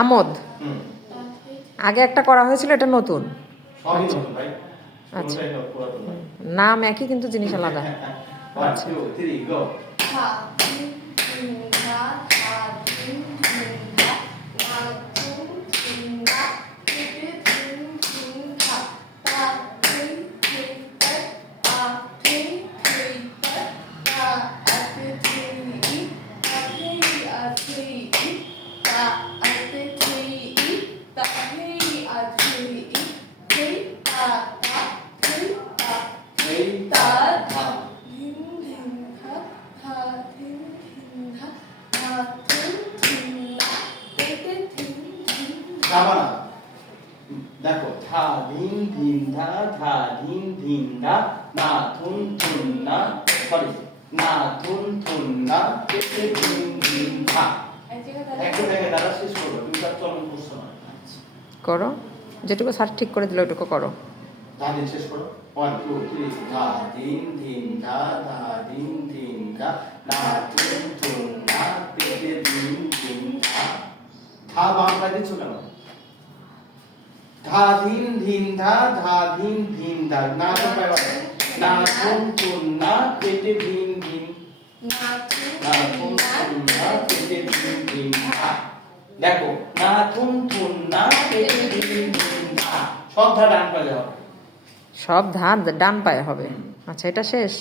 আমোদ। আগে একটা করা হয়েছিল, এটা নতুন। আচ্ছা, নাম একই কিন্তু জিনিস আলাদা। আচ্ছা, দেখো ধা ধিন ধিন ধা ধা ধিন ধিন ধা না থুন থুন না, সরি না থুন থুন না পেটে ধিন ধিন ধা। একটু দেখে দাঁড়া, শেষ করো, তুমি তার চলন করছো না। করো, যেটুকু স্যার ঠিক করে দিল ওইটুকু করো। ধা দিন শেষ করো। 1 2 3 ধা ধিন ধিন ধা ধা ধিন ধিন ধা না থুন থুন না পেটে ধিন ধিন ধা। ধা বাম পায়ে দিচ্ছ কেন? ধা ধিন ধিন ধা ধা ধিন ধিন ধা না তো পায় না থুন থুন না পেটে ধিন ধিন না থুন থুন না পেটে ধিন ধিন ধা। দেখো না থুন থুন না পেটে ধিন ধিন ধা, সব ধা ডান পায়ে হবে, সব ধান ডান পায়ে হবে। আচ্ছা, এটা শেষ।